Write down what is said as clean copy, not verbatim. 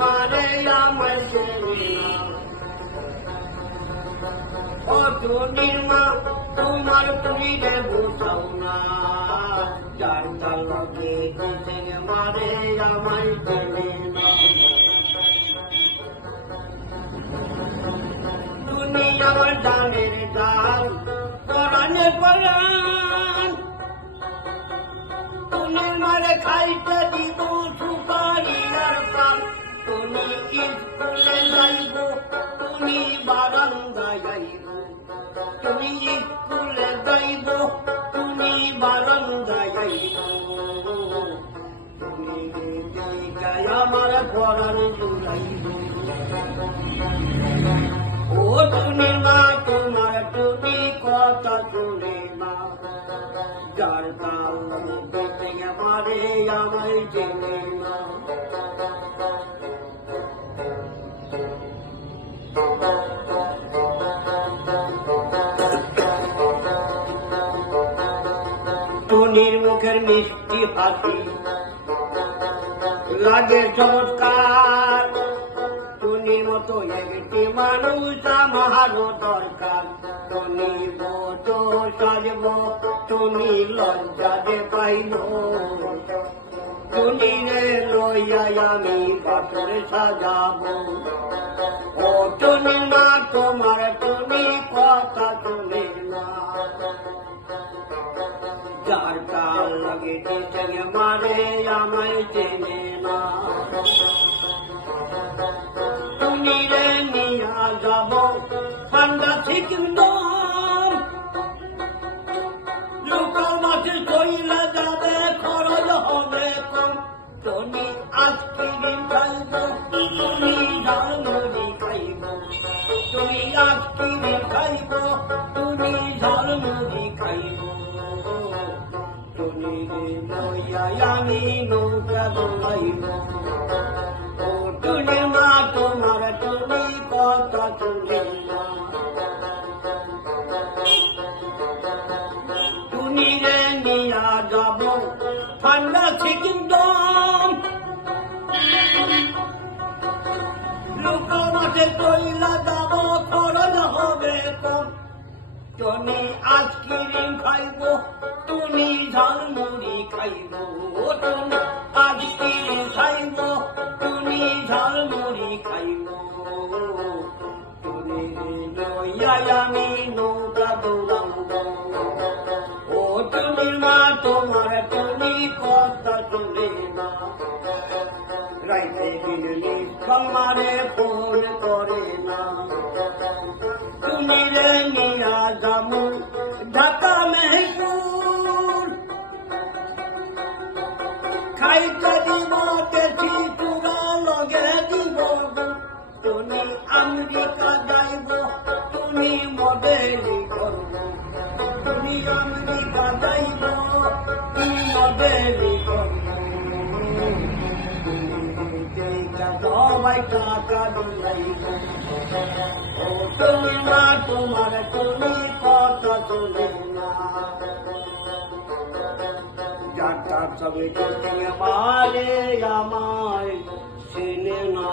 মারে আমায় চেনে না। ও টুনির মা তোমার তুলিরে বোঝাও না, যার তার লগে মারে আমায় চেনে না। তুমি আমার ডালের ডাল পরানে পরান, তুমি মারে খাইতে দিব সুপারি আর পান। তুমি স্কুলে যাইব, তুমি বারান্দায় যাইব, তুমি স্কুলে যাইব, তুমি বারান্দায় যাইব, তুমি আমার পরান জুড়াইব। ও টুনির মা তোমার টুনি কথা শুনে না, যার কাল মারে আমায় চেনে না। টুনির মুখের মিষ্টি হাসি লাগে চমৎকার, টুনির মতো একটি মানুষ আমারও দরকার। টুনি মতো সাজব, টুনি লজ্জা দেখাইব, টুনিরে লইয়াই আমি বাসর সাজাব। ও টুনির মা তোমার টুনি কথা শুনে না, যার কাল লাগে মারে আমায় চেনে না। টুনিরে নিয়া যাব ঠান্ডা সিকিম, লোকাল মাঠে চইলা যাবে, খরচ হবে কম। টুনি আইসক্রিম খাইব, তুমি ঝালমুড়ি খাইব, তুমি আইসক্রিম খাইব, তুমি ঝালমুড়ি খাইব। টুনিরে লইয়াই আমি নৌকা দোলাইব। ও টুনির মা তোমার টুনি কথা শুনে না, টুনিরে নিয়া যাব ঠান্ডা সিকিম, লোকাল মাঠে চইলা যাব, খরচ হবে কম। টুনি আইসক্রিম খাইব, তুমি ঝালমুড়ি খাইব, তুমি আইসক্রিম খাইব, তুমি ঝালমুড়ি খাইব। টুনি লইয়াই আমি নৌকা দৌড়াব। ও টুনির মা তোমার টুনি কথা শুনে না, রাইতে বিজলি আমারে ফোন করে না। টুনিরে নিয়া যামু ঢাকা মেহেরপুর, খাইতে দিব দেশি চূড়া লগে দিব। তুমি আমেরিকা যাইব, তুমি মডেলি করব, তুমি আমেরিকা যাইব, তুমি মডেলি করব। সবাই টাকা দিলাইব। ও তুমি মা তোমার তুমি কথা শুনে না, যারটা সবে মারে আমায় চেনে না।